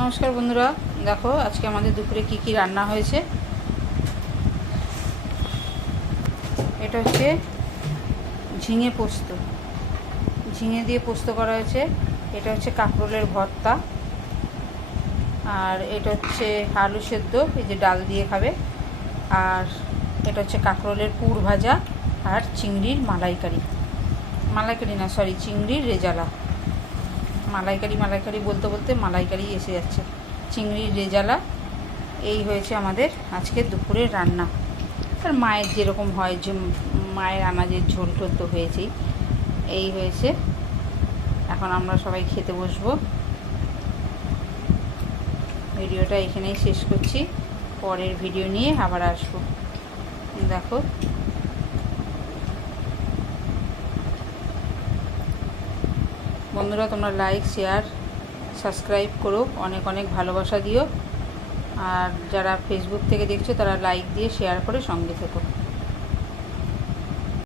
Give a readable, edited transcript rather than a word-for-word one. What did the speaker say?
নমস্কার বন্ধুরা, দেখো আজকে আমাদের দুপুরে কি কি রান্না হয়েছে। এটা হচ্ছে ঝিঙে পোস্ত, ঝিঙে দিয়ে পোস্ত করা হয়েছে। এটা হচ্ছে কাঁকরোলের ভর্তা, আর এটা হচ্ছে আলু সেদ্ধ, এই যে ডাল দিয়ে খাবে। আর এটা হচ্ছে কাঁকরোলের পুর ভাজা আর চিংড়ির মালাইকারি, চিংড়ির রেজালা। মালাইকারি বলতে বলতে মালাইকারি এসে যাচ্ছে। চিংড়ির রেজালা, এই হয়েছে আমাদের আজকে দুপুরের রান্না। আর মায়ের যেরকম হয়, যে মায়ের আনাজের ঝোল টোল তো হয়েছেই, এই হয়েছে। এখন আমরা সবাই খেতে বসবো। ভিডিওটা এখানেই শেষ করছি, পরের ভিডিও নিয়ে আবার আসবো। দেখো বন্ধুরা, তোমরা লাইক, শেয়ার, সাবস্ক্রাইব করো, অনেক অনেক ভালোবাসা দিও। আর যারা ফেসবুক থেকে দেখছো তারা লাইক দিয়ে শেয়ার করে সঙ্গে থেকো।